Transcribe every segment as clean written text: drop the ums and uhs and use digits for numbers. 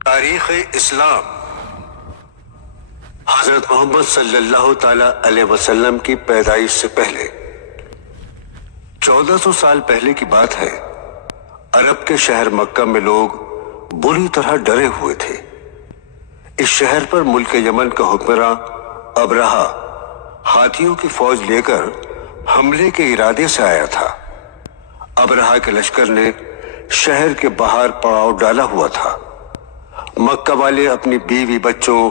تاریخ اسلام حضرت محمد صلی اللہ تعالی علیہ وسلم کی پیدائش سے پہلے 1400 سال پہلے کی بات ہے۔ عرب کے شہر مکہ میں لوگ بری طرح ڈرے ہوئے تھے۔ اس شہر پر ملک یمن کا حکمراں ابرہہ ہاتھیوں کی فوج لے کر حملے کے ارادے سے آیا تھا۔ ابرہہ کے لشکر نے شہر کے باہر پڑاؤ ڈالا ہوا تھا۔ مکہ والے اپنی بیوی بچوں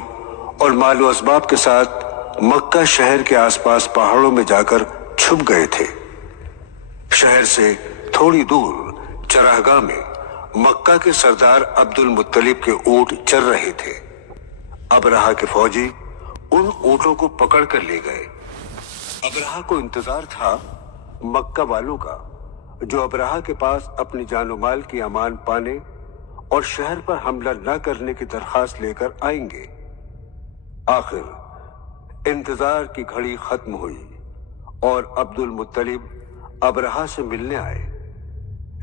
اور مال و اسباب کے ساتھ مکہ شہر کے آس پاس پہاڑوں میں جا کر چھپ گئے تھے۔ شہر سے تھوڑی دور چراگاہ میں مکہ کے سردار عبد المطلب کے اونٹ چر رہے تھے۔ ابرہہ کے فوجی ان اونٹوں کو پکڑ کر لے گئے۔ ابرہہ کو انتظار تھا مکہ والوں کا، جو ابرہہ کے پاس اپنی جان و مال کی امان پانے اور شہر پر حملہ نہ کرنے کی درخواست لے کر آئیں گے۔ آخر انتظار کی گھڑی ختم ہوئی اور عبد المطلب ابرہہ سے ملنے آئے۔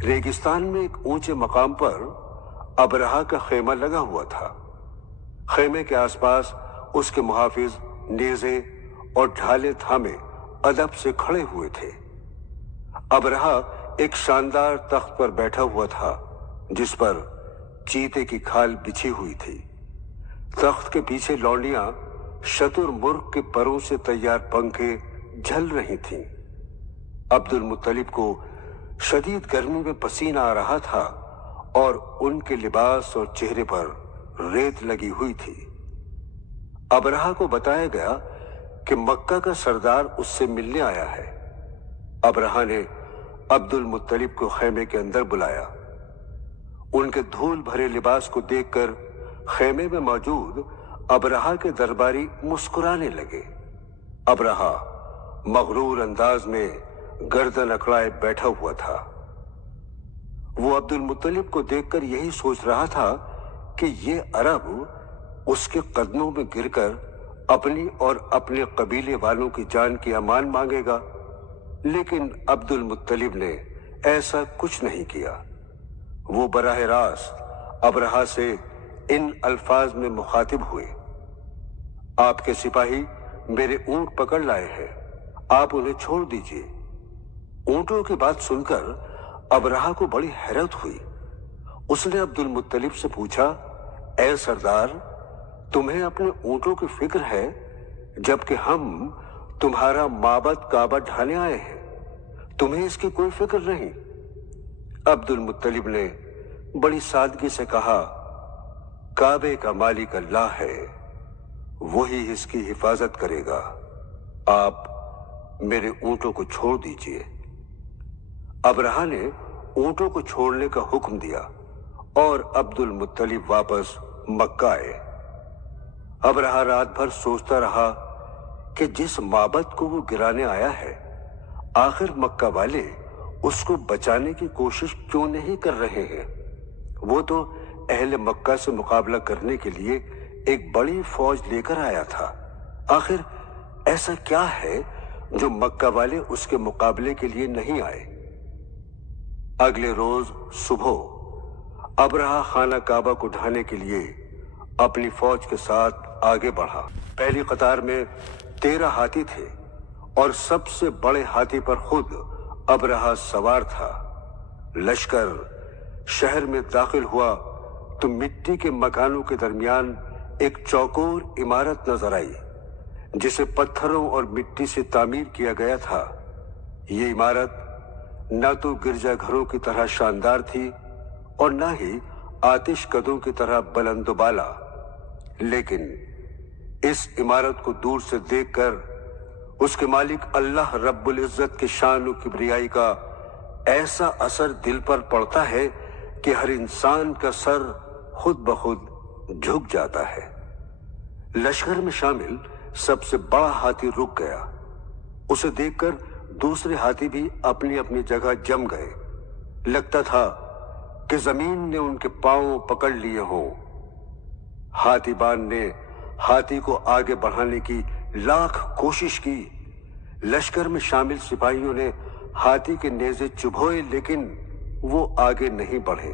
ریگستان میں ایک اونچے مقام پر ابرہہ کا خیمہ لگا ہوا تھا۔ خیمے کے آس پاس اس کے محافظ نیزے اور ڈھالے تھامے ادب سے کھڑے ہوئے تھے۔ ابرہہ ایک شاندار تخت پر بیٹھا ہوا تھا جس پر چیتے کی کھال بچھی ہوئی تھی۔ تخت کے پیچھے لونڈیاں شتر مرغ کے پروں سے تیار پنکھے جھل رہی تھیں۔ عبد المطلب کو شدید گرمی میں پسینہ آ رہا تھا اور ان کے لباس اور چہرے پر ریت لگی ہوئی تھی۔ ابرہہ کو بتایا گیا کہ مکہ کا سردار اس سے ملنے آیا ہے۔ ابرہہ نے عبد المطلب کو خیمے کے اندر بلایا۔ ان کے دھول بھرے لباس کو دیکھ کر خیمے میں موجود ابرہہ کے درباری مسکرانے لگے۔ ابرہہ مغرور انداز میں گردن اکڑائے بیٹھا ہوا تھا۔ وہ عبد المطلب کو دیکھ کر یہی سوچ رہا تھا کہ یہ عرب اس کے قدموں میں گر کر اپنی اور اپنے قبیلے والوں کی جان کی امان مانگے گا، لیکن عبد المطلب نے ایسا کچھ نہیں کیا۔ وہ براہ راست ابرہہ سے ان الفاظ میں مخاطب ہوئے: آپ کے سپاہی میرے اونٹ پکڑ لائے ہیں، آپ انہیں چھوڑ دیجیے۔ اونٹوں کی بات سن کر ابرہہ کو بڑی حیرت ہوئی۔ اس نے عبد المطلب سے پوچھا: اے سردار، تمہیں اپنے اونٹوں کی فکر ہے جبکہ ہم تمہارا معبد کعبہ ڈھانے آئے ہیں، تمہیں اس کی کوئی فکر نہیں؟ عبد المطلب نے بڑی سادگی سے کہا: کعبے کا مالک اللہ ہے، وہی اس کی حفاظت کرے گا، آپ میرے اونٹوں کو چھوڑ دیجیے۔ ابرہہ نے اونٹوں کو چھوڑنے کا حکم دیا اور عبد المطلب واپس مکہ آئے۔ ابرہہ رات بھر سوچتا رہا کہ جس معبد کو وہ گرانے آیا ہے، آخر مکہ والے اس کو بچانے کی کوشش کیوں نہیں کر رہے ہیں؟ وہ تو اہل مکہ سے مقابلہ کرنے کے لیے ایک بڑی فوج لے کر آیا تھا۔ آخر ایسا کیا ہے جو مکہ والے اس کے مقابلے کے لیے نہیں آئے؟ اگلے روز صبح ابرہہ خانہ کعبہ کو ڈھانے کے لیے اپنی فوج کے ساتھ آگے بڑھا۔ پہلی قطار میں 13 ہاتھی تھے اور سب سے بڑے ہاتھی پر خود ابرہہ سوار تھا۔ لشکر شہر میں داخل ہوا تو مٹی کے مکانوں کے درمیان ایک چوکور عمارت نظر آئی جسے پتھروں اور مٹی سے تعمیر کیا گیا تھا۔ یہ عمارت نہ تو گرجا گھروں کی طرح شاندار تھی اور نہ ہی آتش کدوں کی طرح بلند و بالا، لیکن اس عمارت کو دور سے دیکھ کر اس کے مالک اللہ رب العزت کے شان و کبریائی کا ایسا اثر دل پر پڑتا ہے کہ ہر انسان کا سر خود بخود جھک جاتا ہے۔ لشکر میں شامل سب سے بڑا ہاتھی رک گیا۔ اسے دیکھ کر دوسرے ہاتھی بھی اپنی اپنی جگہ جم گئے۔ لگتا تھا کہ زمین نے ان کے پاؤں پکڑ لیے ہوں۔ ہاتھی بان نے ہاتھی کو آگے بڑھانے کی لاکھ کوشش کی۔ لشکر میں شامل سپاہیوں نے ہاتھی کے نیزے چبھوئے لیکن وہ آگے نہیں بڑھے۔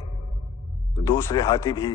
دوسرے ہاتھی بھی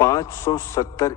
570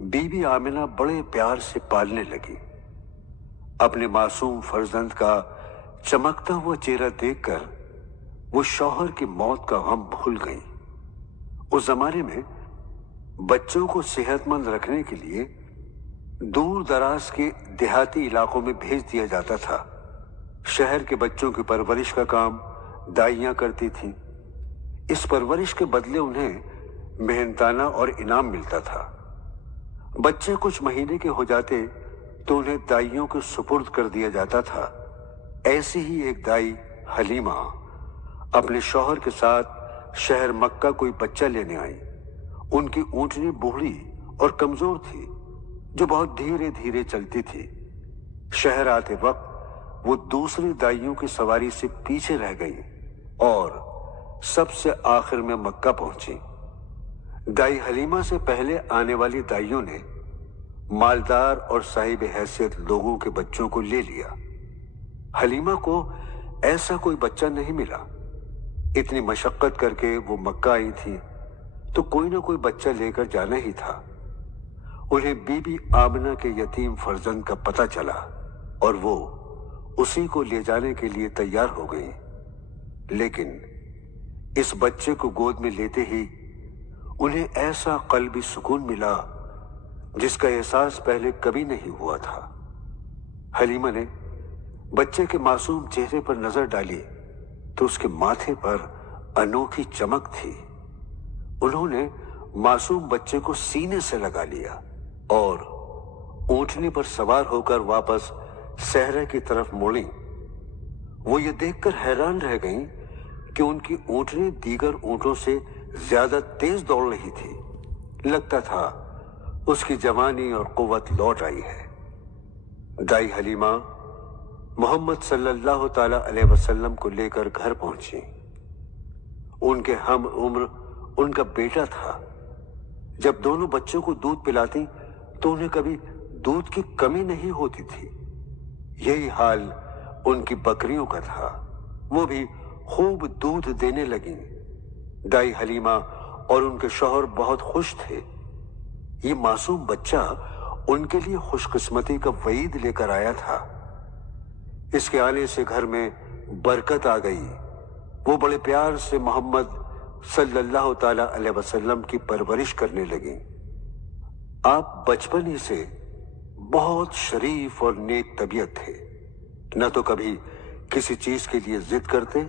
بی بی آمنہ بڑے پیار سے پالنے لگی۔ اپنے معصوم فرزند کا چمکتا ہوا چہرہ دیکھ کر وہ شوہر کی موت کا غم بھول گئی۔ اس زمانے میں بچوں کو صحت مند رکھنے کے لیے دور دراز کے دیہاتی علاقوں میں بھیج دیا جاتا تھا۔ شہر کے بچوں کی پرورش کا کام دائیاں کرتی تھیں۔ اس پرورش کے بدلے انہیں محنتانہ اور انعام ملتا تھا۔ بچے کچھ مہینے کے ہو جاتے تو انہیں دائیوں کے سپرد کر دیا جاتا تھا۔ ایسی ہی ایک دائی حلیمہ اپنے شوہر کے ساتھ شہر مکہ کوئی بچہ لینے آئی۔ ان کی اونٹنی بوڑھی اور کمزور تھی جو بہت دھیرے دھیرے چلتی تھی۔ شہر آتے وقت وہ دوسری دائیوں کی سواری سے پیچھے رہ گئی اور سب سے آخر میں مکہ پہنچی۔ دائی حلیمہ سے پہلے آنے والی دائیوں نے مالدار اور صاحب حیثیت لوگوں کے بچوں کو لے لیا۔ حلیمہ کو ایسا کوئی بچہ نہیں ملا۔ اتنی مشقت کر کے وہ مکہ آئی تھی تو کوئی نہ کوئی بچہ لے کر جانا ہی تھا۔ انہیں بی بی آمنہ کے یتیم فرزند کا پتہ چلا اور وہ اسی کو لے جانے کے لیے تیار ہو گئی۔ لیکن اس بچے کو گود میں لیتے ہی انہیں ایسا قلبی سکون ملا جس کا احساس پہلے کبھی نہیں ہوا تھا۔ حلیمہ نے بچے کے معصوم چہرے پر نظر ڈالی تو اس کے ماتھے پر انوکھی چمک تھی۔ انہوں نے معصوم بچے کو سینے سے لگا لیا اور اونٹنی پر سوار ہو کر واپس صحرا کی طرف موڑیں۔ وہ یہ دیکھ کر حیران رہ گئیں کہ ان کی اونٹنی دیگر اونٹوں سے زیادہ تیز دوڑ رہی تھی۔ لگتا تھا اس کی جوانی اور قوت لوٹ آئی ہے۔ دائی حلیمہ محمد صلی اللہ تعالی علیہ وسلم کو لے کر گھر پہنچی۔ ان کے ہم عمر ان کا بیٹا تھا۔ جب دونوں بچوں کو دودھ پلاتی تو انہیں کبھی دودھ کی کمی نہیں ہوتی تھی۔ یہی حال ان کی بکریوں کا تھا، وہ بھی خوب دودھ دینے لگیں۔ دائی حلیمہ اور ان کے شوہر بہت خوش تھے۔ یہ معصوم بچہ ان کے لیے خوش قسمتی کا وعید لے کر آیا تھا۔ اس کے آنے سے گھر میں برکت آ گئی۔ وہ بڑے پیار سے محمد صلی اللہ تعالی علیہ وسلم کی پرورش کرنے لگیں۔ آپ بچپن ہی سے بہت شریف اور نیک طبیعت تھے۔ نہ تو کبھی کسی چیز کے لیے ضد کرتے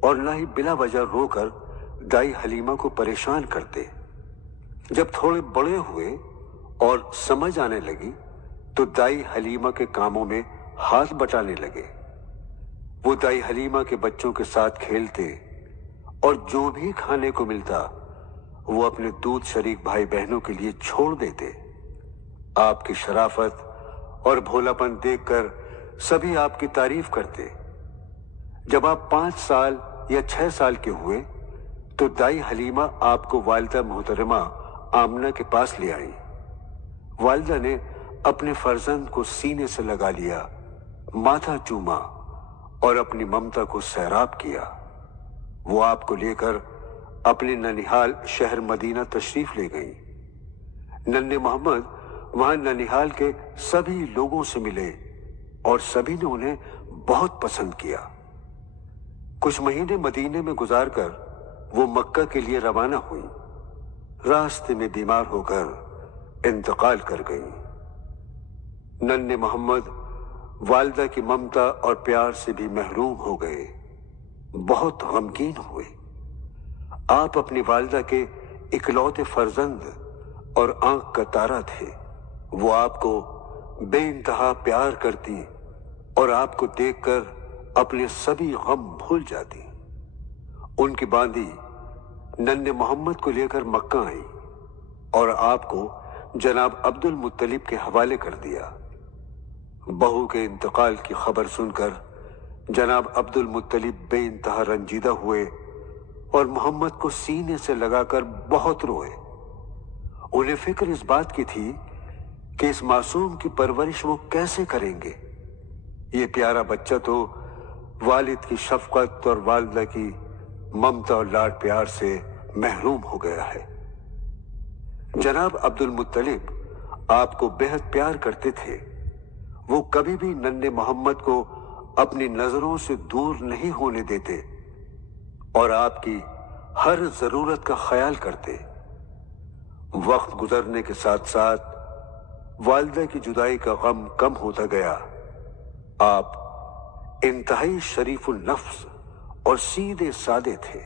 اور نہ ہی بلا وجہ رو کر دائی حلیمہ کو پریشان کرتے۔ جب تھوڑے بڑے ہوئے اور سمجھ آنے لگی تو دائی حلیمہ کے کاموں میں ہاتھ بٹانے لگے۔ وہ دائی حلیمہ کے بچوں کے ساتھ کھیلتے اور جو بھی کھانے کو ملتا وہ اپنے دودھ شریک بھائی بہنوں کے لیے چھوڑ دیتے۔ آپ کی شرافت اور بھولاپن دیکھ کر سبھی آپ کی تعریف کرتے۔ جب آپ 5 سال یا 6 سال کے ہوئے تو دائی حلیمہ آپ کو والدہ محترمہ آمنہ کے پاس لے آئی۔ والدہ نے اپنے فرزند کو سینے سے لگا لیا، ماتھا چوما اور اپنی ممتا کو سیراب کیا۔ وہ آپ کو لے کر اپنے ننیحال شہر مدینہ تشریف لے گئیں۔ ننھے محمد وہاں ننیحال کے سبھی لوگوں سے ملے اور سبھی نے انہیں بہت پسند کیا۔ کچھ مہینے مدینے میں گزار کر وہ مکہ کے لیے روانہ ہوئی۔ راستے میں بیمار ہو کر انتقال کر گئیں۔ ننھے محمد والدہ کی ممتا اور پیار سے بھی محروم ہو گئے، بہت غمگین ہوئے۔ آپ اپنی والدہ کے اکلوتے فرزند اور آنکھ کا تارا تھے۔ وہ آپ کو بے انتہا پیار کرتی اور آپ کو دیکھ کر اپنے سبھی غم بھول جاتی۔ ان کی باندی ننھے محمد کو لے کر مکہ آئی اور آپ کو جناب عبد المطلب کے حوالے کر دیا۔ بہو کے انتقال کی خبر سن کر جناب عبد المطلب بے انتہا رنجیدہ ہوئے اور محمد کو سینے سے لگا کر بہت روئے۔ انہیں فکر اس بات کی تھی کہ اس معصوم کی پرورش وہ کیسے کریں گے۔ یہ پیارا بچہ تو والد کی شفقت اور والدہ کی ممتا اور لاڈ پیار سے محروم ہو گیا ہے۔ جناب عبد المطلب آپ کو بہت پیار کرتے تھے۔ وہ کبھی بھی ننھے محمد کو اپنی نظروں سے دور نہیں ہونے دیتے اور آپ کی ہر ضرورت کا خیال کرتے۔ وقت گزرنے کے ساتھ ساتھ والدہ کی جدائی کا غم کم ہوتا گیا۔ آپ انتہائی شریف النفس اور سیدھے سادے تھے۔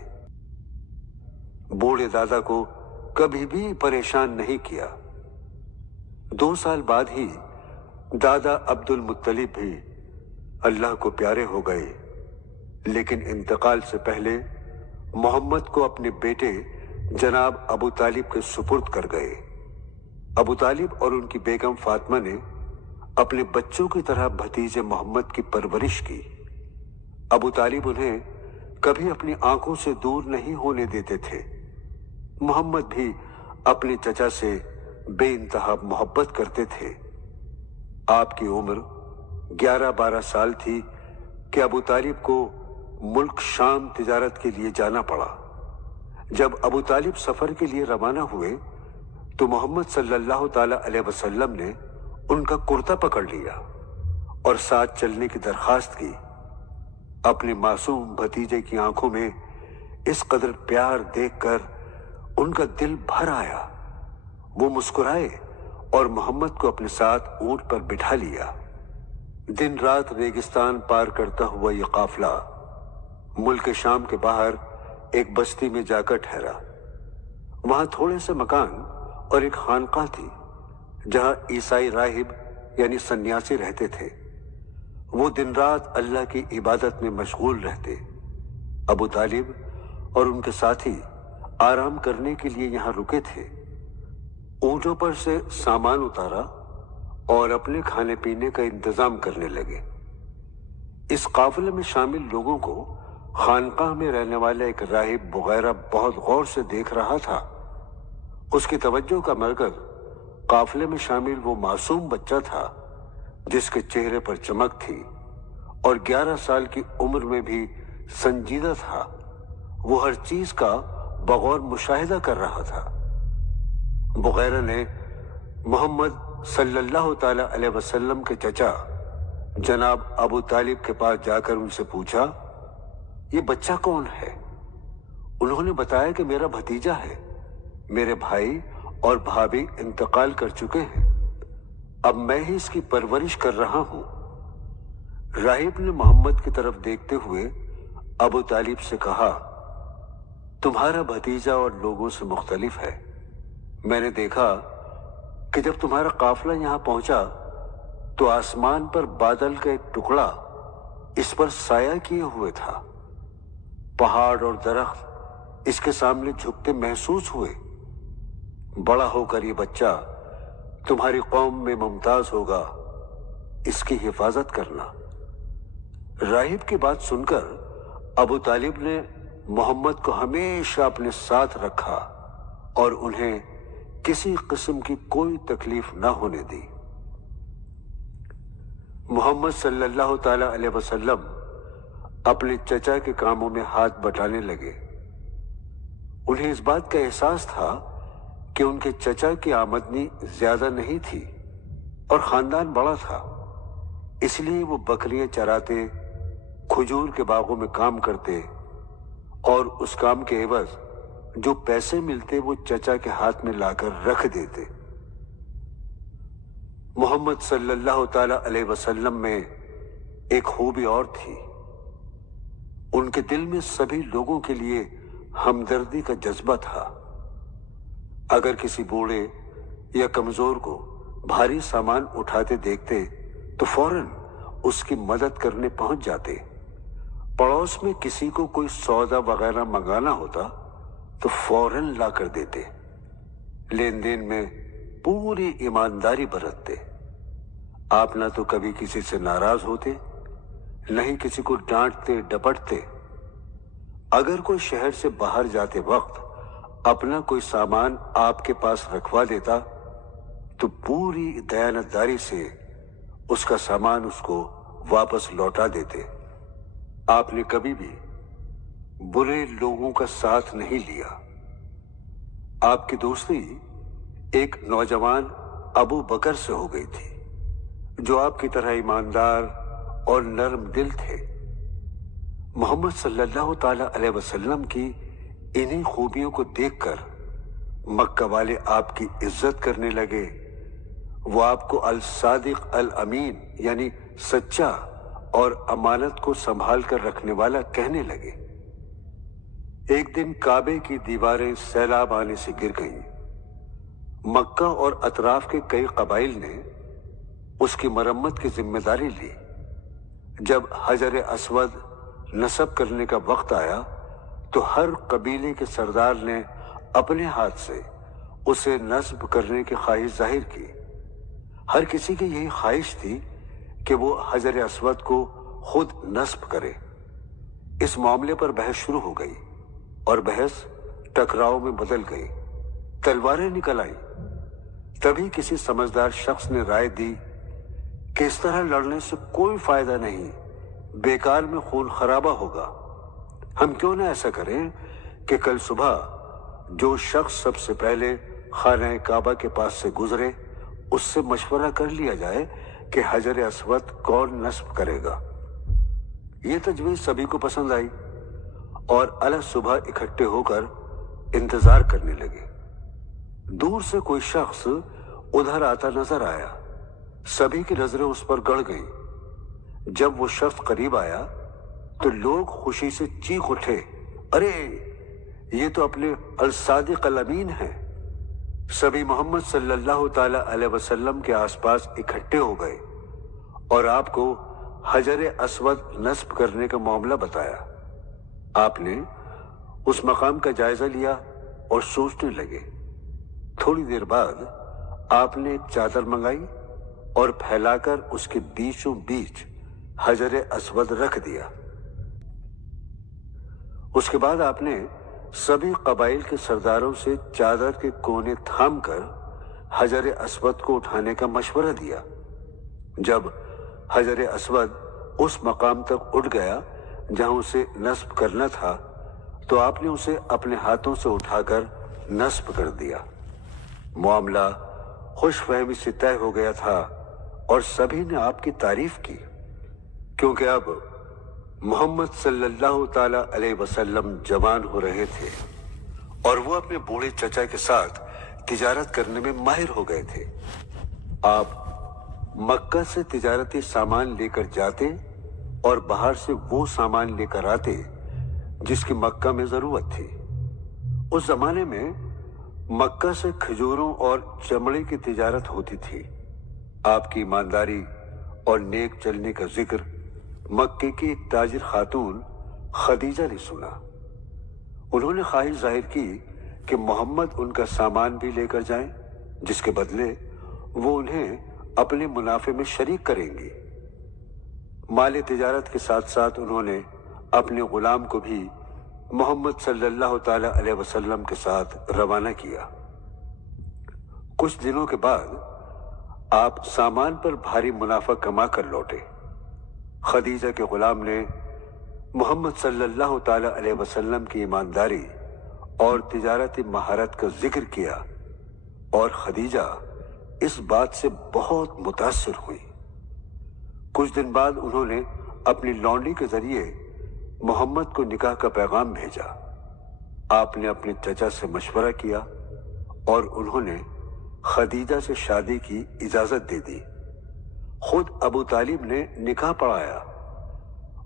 بوڑھے دادا کو کبھی بھی پریشان نہیں کیا۔ 2 سال بعد ہی دادا عبد المطلب بھی اللہ کو پیارے ہو گئے، لیکن انتقال سے پہلے محمد کو اپنے بیٹے جناب ابو طالب کے سپرد کر گئے۔ ابو طالب اور ان کی بیگم فاطمہ نے اپنے بچوں کی طرح بھتیجے محمد کی پرورش کی۔ ابو طالب انہیں کبھی اپنی آنکھوں سے دور نہیں ہونے دیتے تھے۔ محمد بھی اپنے چچا سے بے انتہا محبت کرتے تھے۔ آپ کی عمر 11-12 سال تھی کہ ابو طالب کو ملک شام تجارت کے لیے جانا پڑا۔ جب ابو طالب سفر کے لیے روانہ ہوئے تو محمد صلی اللہ تعالی علیہ وسلم نے ان کا کرتا پکڑ لیا اور ساتھ چلنے کی درخواست کی۔ اپنے معصوم بھتیجے کی آنکھوں میں اس قدر پیار دیکھ کر ان کا دل بھر آیا۔ وہ مسکرائے اور محمد کو اپنے ساتھ اونٹ پر بٹھا لیا۔ دن رات ریگستان پار کرتا ہوا یہ قافلہ ملک شام کے باہر ایک بستی میں جا کر ٹھہرا۔ وہاں تھوڑے سے مکان اور ایک خانقاہ تھی جہاں عیسائی راہب یعنی سنیاسی رہتے تھے۔ وہ دن رات اللہ کی عبادت میں مشغول رہتے۔ ابو طالب اور ان کے ساتھی آرام کرنے کے لیے یہاں رکے تھے۔ اونٹوں پر سے سامان اتارا اور اپنے کھانے پینے کا انتظام کرنے لگے۔ اس قافلے میں شامل لوگوں کو خانقاہ میں رہنے والا ایک راہب بغیرہ بہت غور سے دیکھ رہا تھا۔ اس کی توجہ کا مرکز قافلے میں شامل وہ معصوم بچہ تھا جس کے چہرے پر چمک تھی اور 11 سال کی عمر میں بھی سنجیدہ تھا۔ وہ ہر چیز کا بغور مشاہدہ کر رہا تھا۔ بغیرہ نے محمد صلی اللہ تعالی علیہ وسلم کے چچا جناب ابو طالب کے پاس جا کر ان سے پوچھا، یہ بچہ کون ہے؟ انہوں نے بتایا کہ میرا بھتیجا ہے، میرے بھائی اور بھابھی انتقال کر چکے ہیں، اب میں ہی اس کی پرورش کر رہا ہوں۔ راہب نے محمد کی طرف دیکھتے ہوئے ابو طالب سے کہا، تمہارا بھتیجا اور لوگوں سے مختلف ہے۔ میں نے دیکھا کہ جب تمہارا قافلہ یہاں پہنچا تو آسمان پر بادل کا ایک ٹکڑا اس پر سایہ کیے ہوئے تھا۔ پہاڑ اور درخت اس کے سامنے جھکتے محسوس ہوئے۔ بڑا ہو کر یہ بچہ تمہاری قوم میں ممتاز ہوگا، اس کی حفاظت کرنا۔ راہب کی بات سن کر ابو طالب نے محمد کو ہمیشہ اپنے ساتھ رکھا اور انہیں کسی قسم کی کوئی تکلیف نہ ہونے دی۔ محمد صلی اللہ تعالی علیہ وسلم اپنے چچا کے کاموں میں ہاتھ بٹانے لگے۔ انہیں اس بات کا احساس تھا کہ ان کے چچا کی آمدنی زیادہ نہیں تھی اور خاندان بڑا تھا، اس لیے وہ بکریاں چراتے، کھجور کے باغوں میں کام کرتے اور اس کام کے عوض جو پیسے ملتے وہ چچا کے ہاتھ میں لا کر رکھ دیتے۔ محمد صلی اللہ تعالی علیہ وسلم میں ایک خوبی اور تھی، ان کے دل میں سبھی لوگوں کے لیے ہمدردی کا جذبہ تھا۔ اگر کسی بوڑھے یا کمزور کو بھاری سامان اٹھاتے دیکھتے تو فوراً اس کی مدد کرنے پہنچ جاتے۔ پڑوس میں کسی کو کوئی سودا وغیرہ منگانا ہوتا تو فوراً لا کر دیتے۔ لین دین میں پوری ایمانداری برتتے۔ آپ نہ تو کبھی کسی سے ناراض ہوتے، نہ ہی کسی کو ڈانٹتے ڈپٹتے۔ اگر کوئی شہر سے باہر جاتے وقت اپنا کوئی سامان آپ کے پاس رکھوا دیتا تو پوری دیانتداری سے اس کا سامان اس کو واپس لوٹا دیتے۔ آپ نے کبھی بھی برے لوگوں کا ساتھ نہیں لیا۔ آپ کی دوستی ایک نوجوان ابو بکر سے ہو گئی تھی، جو آپ کی طرح ایماندار اور نرم دل تھے۔ محمد صلی اللہ تعالی علیہ وسلم کی انہی خوبیوں کو دیکھ کر مکہ والے آپ کی عزت کرنے لگے۔ وہ آپ کو الصادق الامین یعنی سچا اور امانت کو سنبھال کر رکھنے والا کہنے لگے۔ ایک دن کعبے کی دیواریں سیلاب آنے سے گر گئیں۔ مکہ اور اطراف کے کئی قبائل نے اس کی مرمت کی ذمہ داری لی۔ جب حجر اسود نصب کرنے کا وقت آیا تو ہر قبیلے کے سردار نے اپنے ہاتھ سے اسے نصب کرنے کی خواہش ظاہر کی۔ ہر کسی کی یہی خواہش تھی کہ وہ حجر اسود کو خود نصب کرے۔ اس معاملے پر بحث شروع ہو گئی اور بحث ٹکراؤ میں بدل گئی۔ تلواریں نکل آئیں۔ تبھی کسی سمجھدار شخص نے رائے دی کہ اس طرح لڑنے سے کوئی فائدہ نہیں، بیکار میں خون خرابہ ہوگا۔ ہم کیوں نہ ایسا کریں کہ کل صبح جو شخص سب سے پہلے خانہ کعبہ کے پاس سے گزرے اس سے مشورہ کر لیا جائے کہ حجر اسود کون نصب کرے گا۔ یہ تجویز سبھی کو پسند آئی اور الگ صبح اکٹھے ہو کر انتظار کرنے لگے۔ دور سے کوئی شخص ادھر آتا نظر آیا۔ سبھی کی نظریں اس پر گڑ گئیں۔ جب وہ شخص قریب آیا تو لوگ خوشی سے چیخ اٹھے، ارے یہ تو اپنے الصادق الامین ہیں۔ سبھی محمد صلی اللہ تعالی علیہ وسلم کے آس پاس اکٹھے ہو گئے اور آپ کو حجر اسود نصب کرنے کا معاملہ بتایا۔ آپ نے اس مقام کا جائزہ لیا اور سوچنے لگے۔ تھوڑی دیر بعد آپ نے ایک چادر منگائی اور پھیلا کر اس کے بیچوں بیچ حجر اسود رکھ دیا۔ اس کے بعد آپ نے سبھی قبائل کے سرداروں سے چادر کے کونے تھام کر حجر اسود کو اٹھانے کا مشورہ دیا۔ جب حجر اسود اس مقام تک اٹھ گیا جہاں اسے نصب کرنا تھا تو آپ نے اسے اپنے ہاتھوں سے اٹھا کر نصب کر دیا۔ معاملہ خوش فہمی سے طے ہو گیا تھا اور سبھی نے آپ کی تعریف کی، کیونکہ اب محمد صلی اللہ تعالی علیہ وسلم جوان ہو رہے تھے اور وہ اپنے بوڑھے چچا کے ساتھ تجارت کرنے میں ماہر ہو گئے تھے۔ آپ مکہ سے تجارتی سامان لے کر جاتے اور باہر سے وہ سامان لے کر آتے جس کی مکہ میں ضرورت تھی۔ اس زمانے میں مکہ سے کھجوروں اور چمڑے کی تجارت ہوتی تھی۔ آپ کی ایمانداری اور نیک چلنے کا ذکر مکے کی ایک تاجر خاتون خدیجہ نے سنا۔ انہوں نے خواہش ظاہر کی کہ محمد ان کا سامان بھی لے کر جائیں، جس کے بدلے وہ انہیں اپنے منافع میں شریک کریں گی۔ مال تجارت کے ساتھ ساتھ انہوں نے اپنے غلام کو بھی محمد صلی اللہ تعالی علیہ وسلم کے ساتھ روانہ کیا۔ کچھ دنوں کے بعد آپ سامان پر بھاری منافع کما کر لوٹے۔ خدیجہ کے غلام نے محمد صلی اللہ تعالی علیہ وسلم کی ایمانداری اور تجارتی مہارت کا ذکر کیا اور خدیجہ اس بات سے بہت متاثر ہوئی۔ کچھ دن بعد انہوں نے اپنی لونڈی کے ذریعے محمد کو نکاح کا پیغام بھیجا۔ آپ نے اپنے چچا سے مشورہ کیا اور انہوں نے خدیجہ سے شادی کی اجازت دے دی۔ خود ابو طالب نے نکاح پڑھایا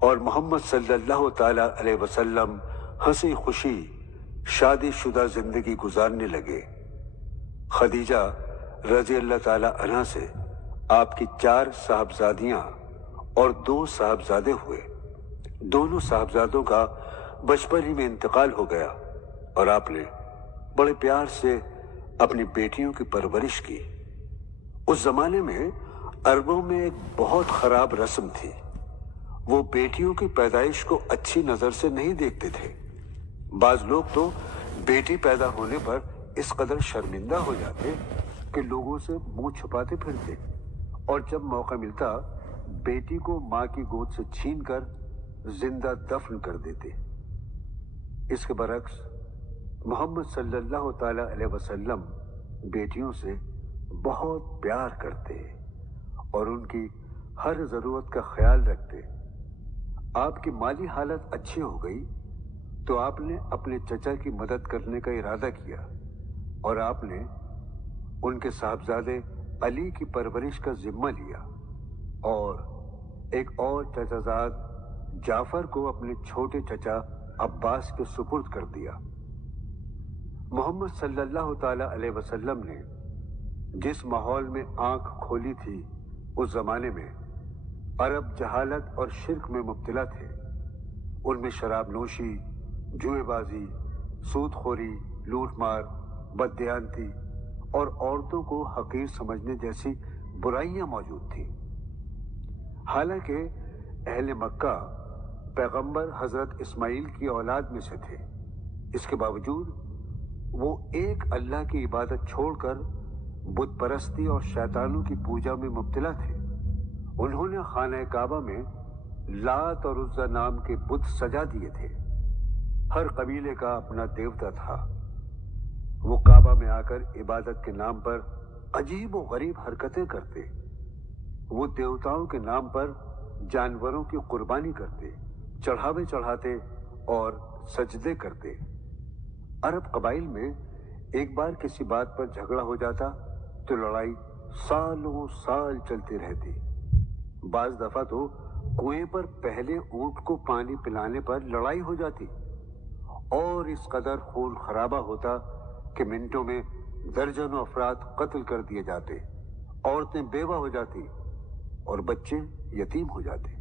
اور محمد صلی اللہ تعالی علیہ وسلم ہنسی خوشی شادی شدہ زندگی گزارنے لگے۔ خدیجہ رضی اللہ تعالی عنہا سے آپ کی 4 صاحبزادیاں اور 2 صاحبزادے ہوئے۔ دونوں صاحبزادوں کا بچپن ہی میں انتقال ہو گیا اور آپ نے بڑے پیار سے اپنی بیٹیوں کی پرورش کی۔ اس زمانے میں عربوں میں ایک بہت خراب رسم تھی۔ وہ بیٹیوں کی پیدائش کو اچھی نظر سے نہیں دیکھتے تھے۔ بعض لوگ تو بیٹی پیدا ہونے پر اس قدر شرمندہ ہو جاتے کہ لوگوں سے منہ چھپاتے پھرتے اور جب موقع ملتا بیٹی کو ماں کی گود سے چھین کر زندہ دفن کر دیتے۔ اس کے برعکس محمد صلی اللہ تعالی علیہ وسلم بیٹیوں سے بہت پیار کرتے اور ان کی ہر ضرورت کا خیال رکھتے۔ آپ کی مالی حالت اچھی ہو گئی تو آپ نے اپنے چچا کی مدد کرنے کا ارادہ کیا اور آپ نے ان کے صاحبزادے علی کی پرورش کا ذمہ لیا اور ایک اور چچا زاد جعفر کو اپنے چھوٹے چچا عباس کے سپرد کر دیا۔ محمد صلی اللہ تعالی علیہ وسلم نے جس ماحول میں آنکھ کھولی تھی اس زمانے میں عرب جہالت اور شرک میں مبتلا تھے۔ ان میں شراب نوشی، جوئے بازی، سود خوری، لوٹ مار، بددیانتی اور عورتوں کو حقیر سمجھنے جیسی برائیاں موجود تھیں۔ حالانکہ اہل مکہ پیغمبر حضرت اسماعیل کی اولاد میں سے تھے، اس کے باوجود وہ ایک اللہ کی عبادت چھوڑ کر بت پرستی اور شیطانوں کی پوجا میں مبتلا تھے۔ انہوں نے خانہ کعبہ میں لات اور عزا نام کے بت سجا دیے تھے۔ ہر قبیلے کا اپنا دیوتا تھا۔ وہ کعبہ میں آ کر عبادت کے نام پر عجیب و غریب حرکتیں کرتے۔ وہ دیوتاؤں کے نام پر جانوروں کی قربانی کرتے، چڑھاوے چڑھاتے اور سجدے کرتے۔ عرب قبائل میں ایک بار کسی بات پر جھگڑا ہو جاتا تو لڑائی سالوں سال چلتی رہتی۔ بعض دفعہ تو کنویں پر پہلے اونٹ کو پانی پلانے پر لڑائی ہو جاتی اور اس قدر خون خرابہ ہوتا کہ منٹوں میں درجنوں افراد قتل کر دیے جاتے، عورتیں بیوہ ہو جاتی اور بچے یتیم ہو جاتے۔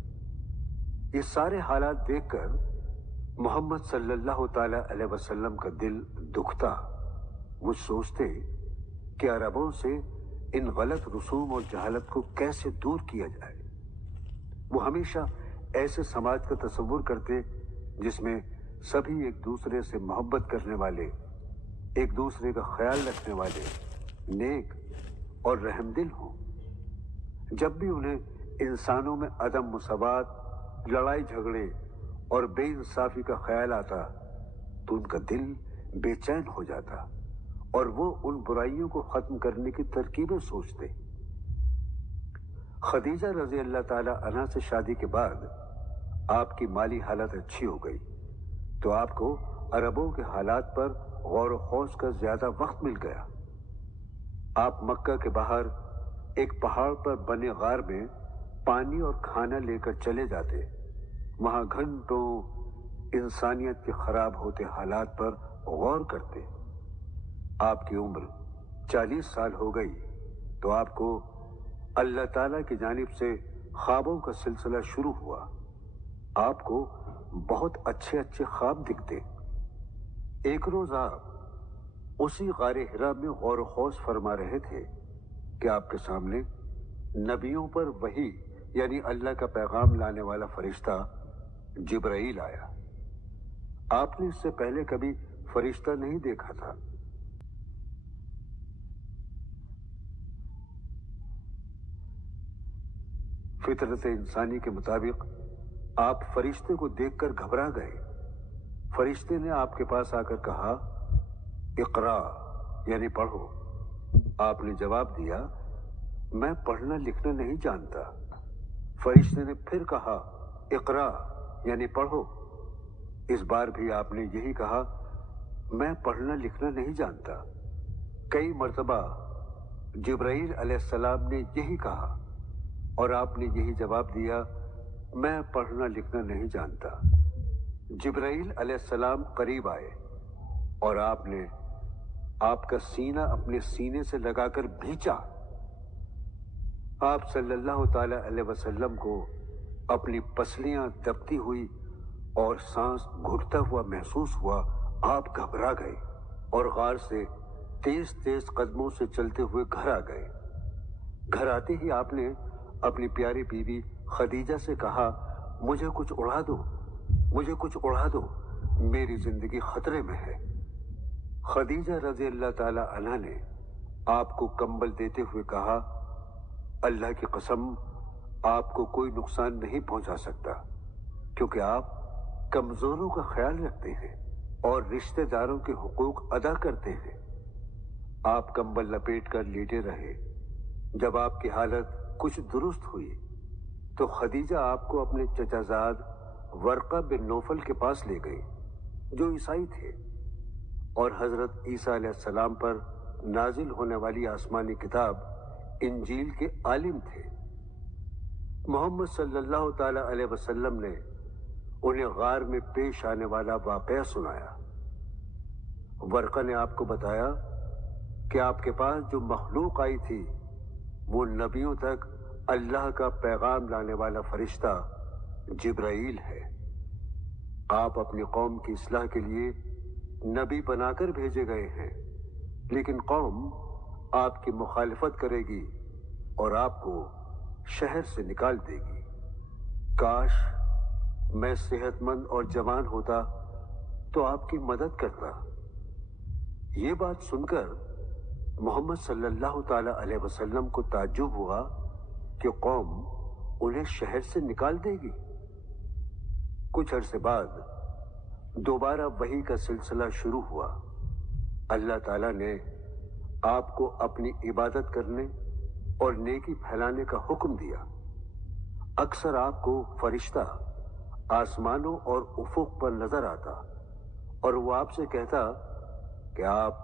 یہ سارے حالات دیکھ کر محمد صلی اللہ تعالی علیہ وسلم کا دل دکھتا۔ وہ سوچتے کہ عربوں سے ان غلط رسوم اور جہالت کو کیسے دور کیا جائے۔ وہ ہمیشہ ایسے سماج کا تصور کرتے جس میں سبھی ایک دوسرے سے محبت کرنے والے، ایک دوسرے کا خیال رکھنے والے، نیک اور رحم دل ہوں۔ جب بھی انہیں انسانوں میں عدم مساوات، لڑائی جھگڑے اور بے انصافی کا خیال آتا تو ان کا دل بے چین ہو جاتا اور وہ ان برائیوں کو ختم کرنے کی ترکیبیں سوچتے۔ خدیجہ رضی اللہ تعالی عنہا سے شادی کے بعد آپ کی مالی حالت اچھی ہو گئی تو آپ کو عربوں کے حالات پر غور و خوض کا زیادہ وقت مل گیا۔ آپ مکہ کے باہر ایک پہاڑ پر بنے غار میں پانی اور کھانا لے کر چلے جاتے۔ وہاں گھنٹوں انسانیت کے خراب ہوتے حالات پر غور کرتے۔ آپ کی عمر 40 سال ہو گئی تو آپ کو اللہ تعالیٰ کی جانب سے خوابوں کا سلسلہ شروع ہوا۔ آپ کو بہت اچھے اچھے خواب دکھتے۔ ایک روز آپ اسی غار حرا میں غور و خوض فرما رہے تھے کہ آپ کے سامنے نبیوں پر وحی یعنی اللہ کا پیغام لانے والا فرشتہ جبرائیل آیا۔ آپ نے اس سے پہلے کبھی فرشتہ نہیں دیکھا تھا۔ فطرت انسانی کے مطابق آپ فرشتے کو دیکھ کر گھبرا گئے۔ فرشتے نے آپ کے پاس آ کر کہا، اقرا یعنی پڑھو۔ آپ نے جواب دیا، میں پڑھنا لکھنا نہیں جانتا۔ فرشتے نے پھر کہا، اقرا یعنی پڑھو۔ اس بار بھی آپ نے یہی کہا، میں پڑھنا لکھنا نہیں جانتا۔ کئی مرتبہ جبرائیل علیہ السلام نے یہی کہا اور آپ نے یہی جواب دیا، میں پڑھنا لکھنا نہیں جانتا۔ جبرائیل علیہ السلام قریب آئے اور آپ نے آپ کا سینہ اپنے سینے سے لگا کر بھینچا۔ آپ صلی اللہ تعالی علیہ وسلم کو اپنی پسلیاں دبتی ہوئی اور سانس گھٹتا ہوا محسوس ہوا۔ آپ گھبرا گئے اور غار سے تیز تیز قدموں سے چلتے ہوئے گھر آ گئے۔ گھر آتے ہی آپ نے اپنی پیاری بیوی خدیجہ سے کہا، مجھے کچھ اڑا دو، مجھے کچھ اڑا دو، میری زندگی خطرے میں ہے۔ خدیجہ رضی اللہ تعالی عنہا نے آپ کو کمبل دیتے ہوئے کہا، اللہ کی قسم آپ کو کوئی نقصان نہیں پہنچا سکتا کیونکہ آپ کمزوروں کا خیال رکھتے ہیں اور رشتہ داروں کے حقوق ادا کرتے ہیں۔ آپ کمبل لپیٹ کر لیٹے رہے۔ جب آپ کی حالت کچھ درست ہوئی تو خدیجہ آپ کو اپنے چچا زاد ورقہ بن نوفل کے پاس لے گئی جو عیسائی تھے اور حضرت عیسیٰ علیہ السلام پر نازل ہونے والی آسمانی کتاب انجیل کے عالم تھے۔ محمد صلی اللہ تعالی علیہ وسلم نے انہیں غار میں پیش آنے والا واقعہ سنایا۔ ورقہ نے آپ کو بتایا کہ آپ کے پاس جو مخلوق آئی تھی وہ نبیوں تک اللہ کا پیغام لانے والا فرشتہ جبرائیل ہے۔ آپ اپنی قوم کی اصلاح کے لیے نبی بنا کر بھیجے گئے ہیں، لیکن قوم آپ کی مخالفت کرے گی اور آپ کو شہر سے نکال دے گی۔ کاش میں صحت مند اور جوان ہوتا تو آپ کی مدد کرتا۔ یہ بات سن کر محمد صلی اللہ تعالی علیہ وسلم کو تعجب ہوا کہ قوم انہیں شہر سے نکال دے گی۔ کچھ عرصے بعد دوبارہ وحی کا سلسلہ شروع ہوا۔ اللہ تعالیٰ نے آپ کو اپنی عبادت کرنے اور نیکی پھیلانے کا حکم دیا۔ اکثر آپ کو فرشتہ آسمانوں اور افق پر نظر آتا اور وہ آپ سے کہتا کہ آپ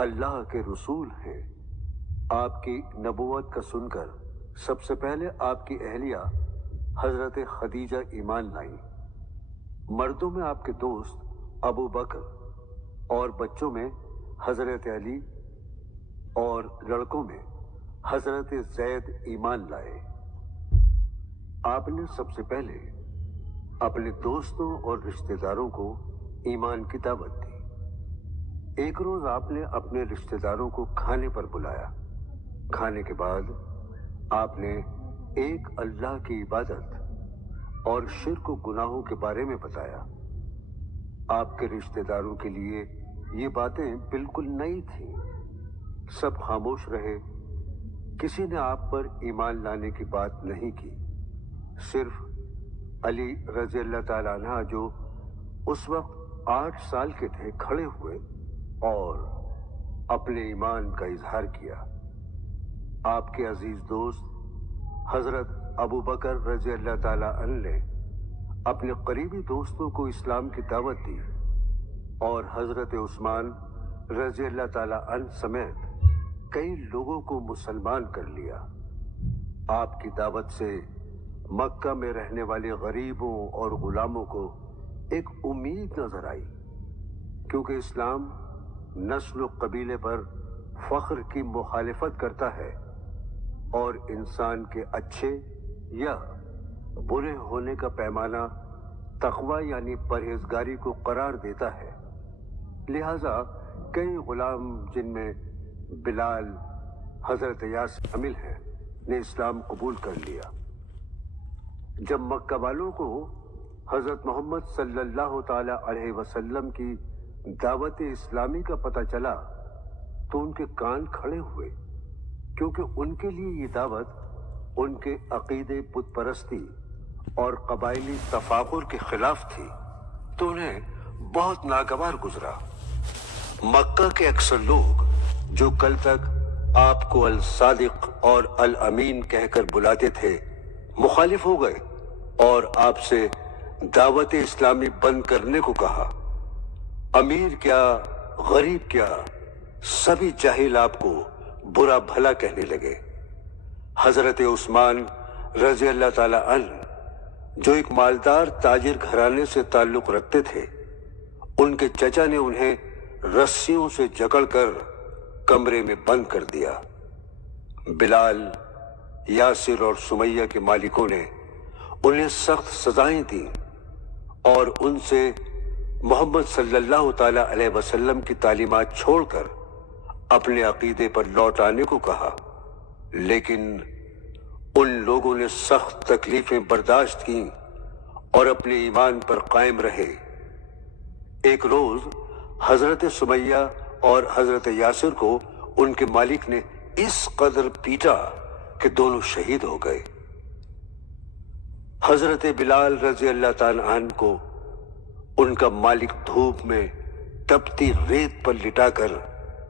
اللہ کے رسول ہیں۔ آپ کی نبوت کا سن کر سب سے پہلے آپ کی اہلیہ حضرت خدیجہ ایمان لائیں۔ مردوں میں آپ کے دوست ابو بکر اور بچوں میں حضرت علی اور لڑکوں میں حضرت زید ایمان لائے۔ آپ نے سب سے پہلے اپنے دوستوں اور رشتہ داروں کو ایمان کی دعوت دی۔ ایک روز آپ نے اپنے رشتہ داروں کو کھانے پر بلایا۔ کھانے کے بعد آپ نے ایک اللہ کی عبادت اور شرک و گناہوں کے بارے میں بتایا۔ آپ کے رشتہ داروں کے لیے یہ باتیں بالکل نئی تھیں۔ سب خاموش رہے، کسی نے آپ پر ایمان لانے کی بات نہیں کی۔ صرف علی رضی اللہ تعالیٰ عنہ جو اس وقت 8 سال کے تھے کھڑے ہوئے اور اپنے ایمان کا اظہار کیا۔ آپ کے عزیز دوست حضرت ابو بکر رضی اللہ تعالیٰ عنہ نے اپنے قریبی دوستوں کو اسلام کی دعوت دی اور حضرت عثمان رضی اللہ تعالیٰ عنہ سمیت کئی لوگوں کو مسلمان کر لیا۔ آپ کی دعوت سے مکہ میں رہنے والے غریبوں اور غلاموں کو ایک امید نظر آئی، کیونکہ اسلام نسل و قبیلے پر فخر کی مخالفت کرتا ہے اور انسان کے اچھے یا برے ہونے کا پیمانہ تقوی یعنی پرہیزگاری کو قرار دیتا ہے۔ لہذا کئی غلام جن میں بلال، حضرت یاسر شامل ہیں، نے اسلام قبول کر لیا۔ جب مکہ والوں کو حضرت محمد صلی اللہ تعالی علیہ وسلم کی دعوت اسلامی کا پتہ چلا تو ان کے کان کھڑے ہوئے، کیونکہ ان کے لیے یہ دعوت ان کے عقیدے بت پرستی اور قبائلی تفاخر کے خلاف تھی، تو انہیں بہت ناگوار گزرا۔ مکہ کے اکثر لوگ جو کل تک آپ کو الصادق اور الامین کہہ کر بلاتے تھے مخالف ہو گئے اور آپ سے دعوت اسلامی بند کرنے کو کہا۔ امیر کیا، غریب کیا، سبھی جاہل آپ کو برا بھلا کہنے لگے۔ حضرت عثمان رضی اللہ تعالی عنہ جو ایک مالدار تاجر گھرانے سے تعلق رکھتے تھے، ان کے چچا نے انہیں رسیوں سے جکڑ کر کمرے میں بند کر دیا۔ بلال، یاسر اور سمیہ کے مالکوں نے انہیں سخت سزائیں دیں اور ان سے محمد صلی اللہ تعالی علیہ وسلم کی تعلیمات چھوڑ کر اپنے عقیدے پر لوٹ آنے کو کہا، لیکن ان لوگوں نے سخت تکلیفیں برداشت کیں اور اپنے ایمان پر قائم رہے۔ ایک روز حضرت سمیہ اور حضرت یاسر کو ان کے مالک نے اس قدر پیٹا کہ دونوں شہید ہو گئے۔ حضرت بلال رضی اللہ تعالیٰ عنہ کو ان کا مالک دھوپ میں تپتی ریت پر لٹا کر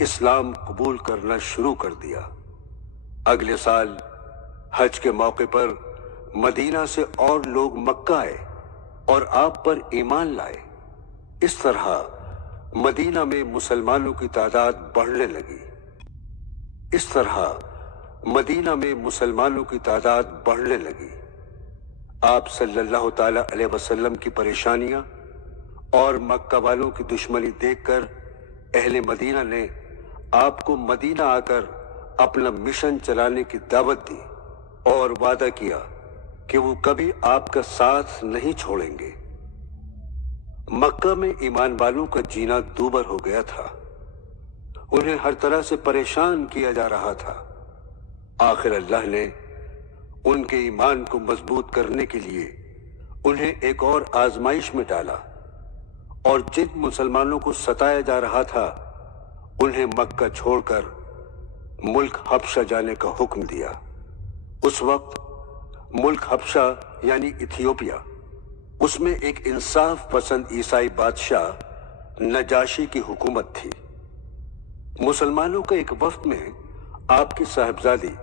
اسلام قبول کرنا شروع کر دیا۔ اگلے سال حج کے موقع پر مدینہ سے اور لوگ مکہ آئے اور آپ پر ایمان لائے۔ اس طرح مدینہ میں مسلمانوں کی تعداد بڑھنے لگی۔ آپ صلی اللہ تعالی علیہ وسلم کی پریشانیاں اور مکہ والوں کی دشمنی دیکھ کر اہل مدینہ نے آپ کو مدینہ آ کر اپنا مشن چلانے کی دعوت دی اور وعدہ کیا کہ وہ کبھی آپ کا ساتھ نہیں چھوڑیں گے۔ مکہ میں ایمان والوں کا جینا دوبر ہو گیا تھا۔ انہیں ہر طرح سے پریشان کیا جا رہا تھا۔ آخر اللہ نے ان کے ایمان کو مضبوط کرنے کے لیے انہیں ایک اور آزمائش میں ڈالا، اور جن مسلمانوں کو ستایا جا رہا تھا انہیں مکہ چھوڑ کر ملک حبشہ جانے کا حکم دیا۔ اس وقت ملک حبشہ یعنی ایتھیوپیا، اس میں ایک انصاف پسند عیسائی بادشاہ نجاشی کی حکومت تھی۔ مسلمانوں کے ایک وفد میں آپ کی صاحبزادی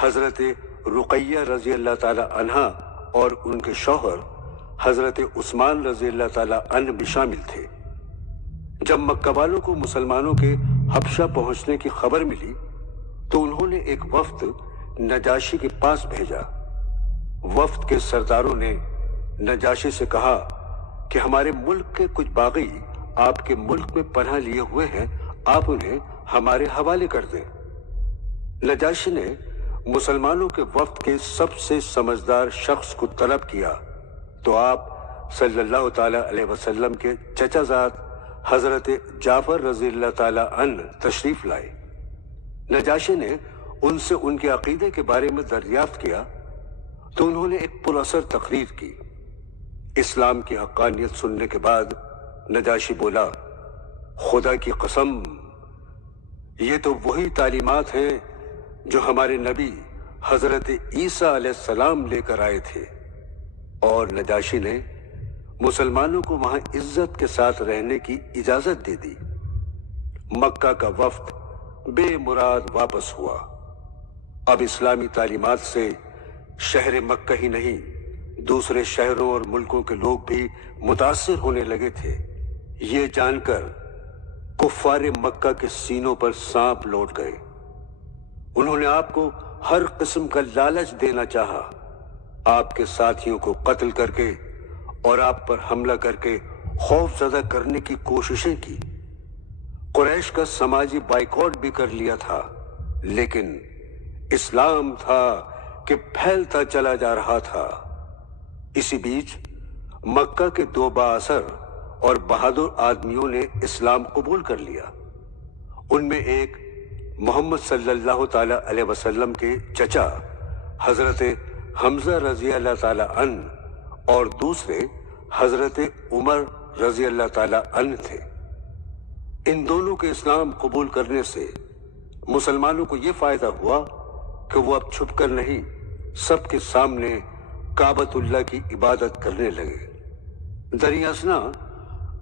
حضرت رقیہ رضی اللہ تعالی عنہا اور ان کے شوہر حضرت عثمان رضی اللہ تعالی عنہ بھی شامل تھے۔ جب مکہ والوں کو مسلمانوں کے حبشہ پہنچنے کی خبر ملی تو انہوں نے ایک وفد نجاشی کے پاس بھیجا۔ وفد کے سرداروں نے نجاشی سے کہا کہ ہمارے ملک کے کچھ باغی آپ کے ملک میں پناہ لیے ہوئے ہیں، آپ انہیں ہمارے حوالے کر دیں۔ نجاشی نے مسلمانوں کے وفد کے سب سے سمجھدار شخص کو طلب کیا تو آپ صلی اللہ تعالی علیہ وسلم کے چچا زاد حضرت جعفر رضی اللہ تعالی عنہ تشریف لائے۔ نجاشی نے ان سے ان کے عقیدے کے بارے میں دریافت کیا تو انہوں نے ایک پراثر تقریر کی۔ اسلام کی حقانیت سننے کے بعد نجاشی بولا، خدا کی قسم، یہ تو وہی تعلیمات ہیں جو ہمارے نبی حضرت عیسیٰ علیہ السلام لے کر آئے تھے۔ اور نجاشی نے مسلمانوں کو وہاں عزت کے ساتھ رہنے کی اجازت دے دی۔ مکہ کا وفد بے مراد واپس ہوا۔ اب اسلامی تعلیمات سے شہر مکہ ہی نہیں، دوسرے شہروں اور ملکوں کے لوگ بھی متاثر ہونے لگے تھے۔ یہ جان کر کفار مکہ کے سینوں پر سانپ لوٹ گئے۔ انہوں نے آپ کو ہر قسم کا لالچ دینا چاہا، آپ کے ساتھیوں کو قتل کر کے اور آپ پر حملہ کر کے خوف زدہ کرنے کی کوششیں کی۔ قریش کا سماجی بائیکاٹ بھی کر لیا تھا، لیکن اسلام تھا کہ پھیلتا چلا جا رہا تھا۔ اسی بیچ مکہ کے دو بااثر اور بہادر آدمیوں نے اسلام قبول کر لیا۔ ان میں ایک محمد صلی اللہ تعالی علیہ وسلم کے چچا حضرت حمزہ رضی اللہ تعالی عنہ اور دوسرے حضرت عمر رضی اللہ تعالی عنہ تھے۔ ان دونوں کے اسلام قبول کرنے سے مسلمانوں کو یہ فائدہ ہوا کہ وہ اب چھپ کر نہیں، سب کے سامنے کعبۃ اللہ کی عبادت کرنے لگے۔ دریں اثنا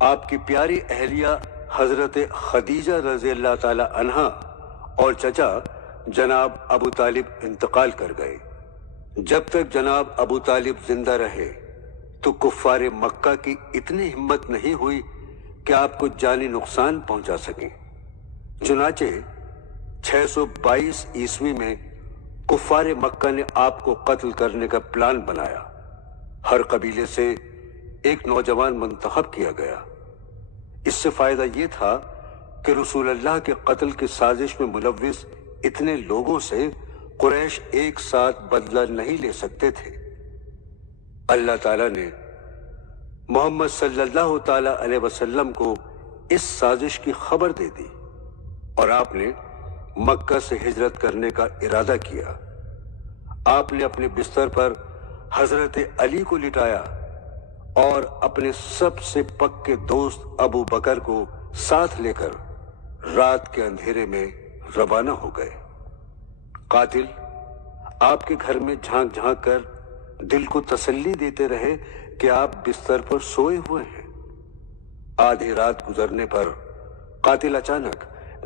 آپ کی پیاری اہلیہ حضرت خدیجہ رضی اللہ تعالی عنہا اور چچا جناب ابو طالب انتقال کر گئے۔ جب تک جناب ابو طالب زندہ رہے تو کفار مکہ کی اتنی ہمت نہیں ہوئی کہ آپ کو جانی نقصان پہنچا سکیں۔ چنانچہ 622 عیسوی میں کفار مکہ نے آپ کو قتل کرنے کا پلان بنایا۔ ہر قبیلے سے ایک نوجوان منتخب کیا گیا۔ اس سے فائدہ یہ تھا کہ رسول اللہ کے قتل کی سازش میں ملوث اتنے لوگوں سے قریش ایک ساتھ بدلہ نہیں لے سکتے تھے۔ اللہ تعالیٰ نے محمد صلی اللہ تعالی علیہ وسلم کو اس سازش کی خبر دے دی اور آپ نے مکہ سے ہجرت کرنے کا ارادہ کیا۔ آپ نے اپنے بستر پر حضرت علی کو لٹایا اور اپنے سب سے پکے دوست ابو بکر کو ساتھ لے کر رات کے اندھیرے میں روانہ ہو گئے۔ قاتل آپ کے گھر میں جھانک جھانک کر دل کو تسلی دیتے رہے کہ آپ بستر پر سوئے ہوئے ہیں۔ آدھی رات گزرنے پر قاتل اچانک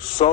100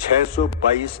622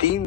3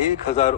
1000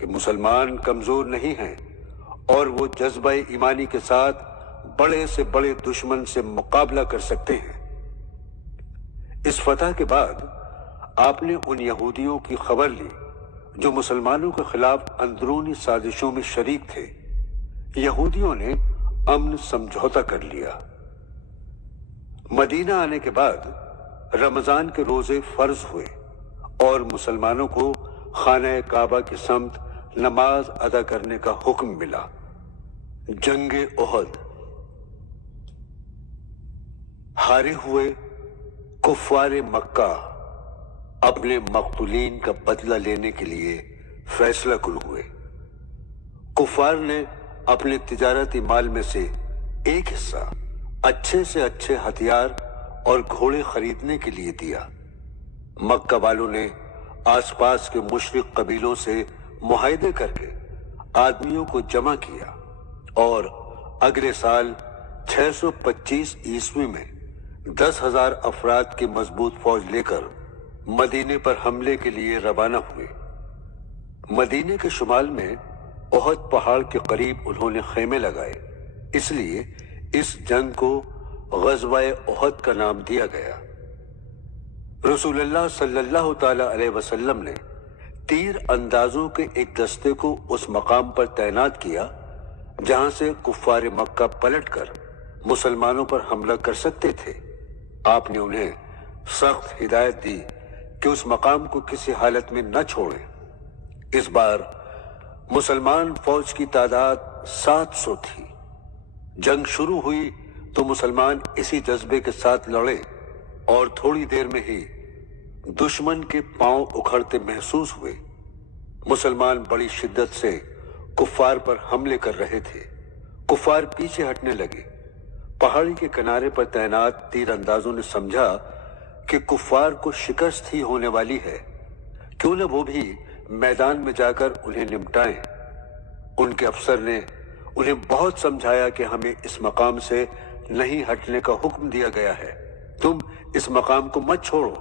کہ مسلمان کمزور نہیں ہیں اور وہ جذبہ ایمانی کے ساتھ بڑے سے بڑے دشمن سے مقابلہ کر سکتے ہیں۔ اس فتح کے بعد آپ نے ان یہودیوں کی خبر لی جو مسلمانوں کے خلاف اندرونی سازشوں میں شریک تھے۔ یہودیوں نے امن سمجھوتا کر لیا۔ مدینہ آنے کے بعد رمضان کے روزے فرض ہوئے اور مسلمانوں کو خانہ کعبہ کی سمت نماز ادا کرنے کا حکم ملا۔ جنگ احد۔ ہارے ہوئے کفار مکہ اپنے مقتولین کا بدلہ لینے کے لیے فیصلہ کن ہوئے۔ کفار نے اپنے تجارتی مال میں سے ایک حصہ اچھے سے اچھے ہتھیار اور گھوڑے خریدنے کے لیے دیا۔ مکہ والوں نے آس پاس کے مشرک قبیلوں سے معاہدے کر کے آدمیوں کو جمع کیا اور اگلے سال 625 عیسوی میں 10,000 افراد کی مضبوط فوج لے کر مدینے پر حملے کے لیے روانہ ہوئے۔ مدینے کے شمال میں احد پہاڑ کے قریب انہوں نے خیمے لگائے، اس لیے اس جنگ کو غزوہ احد کا نام دیا گیا۔ رسول اللہ صلی اللہ تعالی علیہ وسلم نے تیر اندازوں کے ایک دستے کو اس مقام پر تعینات کیا جہاں سے کفار مکہ پلٹ کر مسلمانوں پر حملہ کر سکتے تھے۔ آپ نے انہیں سخت ہدایت دی کہ اس مقام کو کسی حالت میں نہ چھوڑیں۔ اس بار مسلمان فوج کی تعداد 700 تھی۔ جنگ شروع ہوئی تو مسلمان اسی جذبے کے ساتھ لڑے اور تھوڑی دیر میں ہی دشمن کے پاؤں اکھڑتے محسوس ہوئے۔ مسلمان بڑی شدت سے کفار پر حملے کر رہے تھے۔ کفار پیچھے ہٹنے لگے۔ پہاڑی کے کنارے پر تعینات تیر اندازوں نے سمجھا کہ کفار کو شکست ہی ہونے والی ہے، کیوں نہ وہ بھی میدان میں جا کر انہیں نمٹائیں۔ ان کے افسر نے انہیں بہت سمجھایا کہ ہمیں اس مقام سے نہیں ہٹنے کا حکم دیا گیا ہے، تم اس مقام کو مت چھوڑو،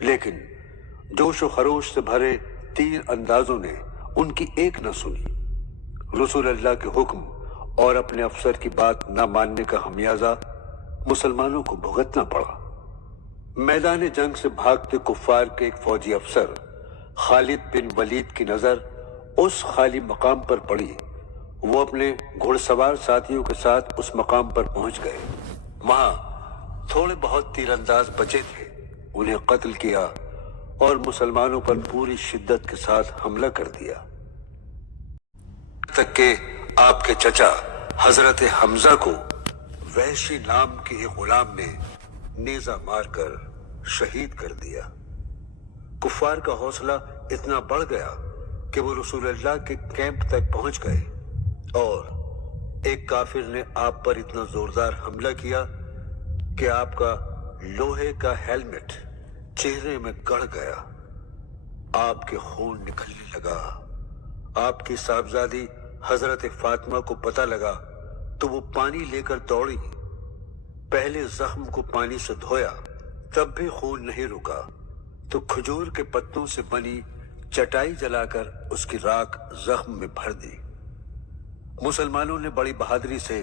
لیکن جوش و خروش سے بھرے تیر اندازوں نے ان کی ایک نہ سنی۔ رسول اللہ کے حکم اور اپنے افسر کی بات نہ ماننے کا خمیازہ مسلمانوں کو بھگتنا پڑا۔ میدان جنگ سے بھاگتے کفار کے ایک فوجی افسر خالد بن ولید کی نظر اس خالی مقام پر پڑی۔ وہ اپنے گھڑ سوار ساتھیوں کے ساتھ اس مقام پر پہنچ گئے۔ وہاں تھوڑے بہت تیر انداز بچے تھے، انہیں قتل کیا اور مسلمانوں پر پوری شدت کے ساتھ حملہ کر دیا، تک کہ آپ کے چچا حضرت حمزہ کو وحشی نام کے ایک غلام نے نیزہ مار کر شہید کر دیا۔ کفار کا حوصلہ اتنا بڑھ گیا کہ وہ رسول اللہ کے کیمپ تک پہنچ گئے اور ایک کافر نے آپ پر اتنا زوردار حملہ کیا کہ آپ کا لوہے کا ہیلمٹ چہرے میں گڑ گیا۔ آپ کے خون نکلنے لگا۔ آپ کی صاحبزادی حضرت فاطمہ کو پتہ لگا تو وہ پانی لے کر دوڑی۔ پہلے زخم کو پانی سے دھویا، تب بھی خون نہیں رکا تو کھجور کے پتوں سے بنی چٹائی جلا کر اس کی راکھ زخم میں بھر دی۔ مسلمانوں نے بڑی بہادری سے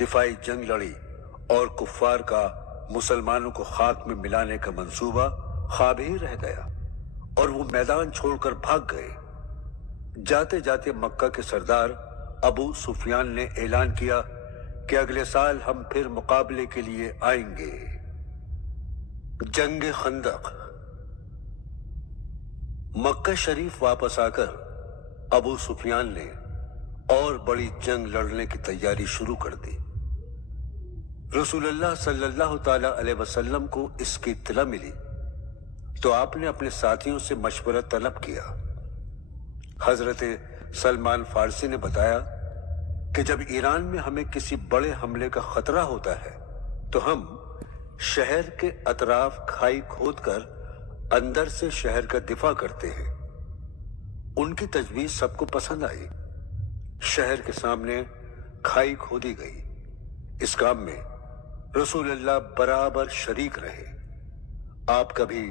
دفاعی جنگ لڑی اور کفار کا مسلمانوں کو خاک میں ملانے کا منصوبہ خواب ہی رہ گیا اور وہ میدان چھوڑ کر بھاگ گئے۔ جاتے جاتے مکہ کے سردار ابو سفیان نے اعلان کیا کہ اگلے سال ہم پھر مقابلے کے لیے آئیں گے۔ جنگ خندق۔ مکہ شریف واپس آ کر ابو سفیان نے اور بڑی جنگ لڑنے کی تیاری شروع کر دی۔ رسول اللہ صلی اللہ تعالی علیہ وسلم کو اس کی اطلاع ملی تو آپ نے اپنے ساتھیوں سے مشورہ طلب کیا۔ حضرت سلمان فارسی نے بتایا کہ جب ایران میں ہمیں کسی بڑے حملے کا خطرہ ہوتا ہے تو ہم شہر کے اطراف کھائی کھود کر اندر سے شہر کا دفاع کرتے ہیں۔ ان کی تجویز سب کو پسند آئی۔ شہر کے سامنے کھائی کھودی گئی۔ اس کام میں رسول اللہ برابر شریک رہے۔ آپ کبھی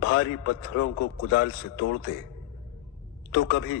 بھاری پتھروں کو کدال سے توڑتے تو کبھی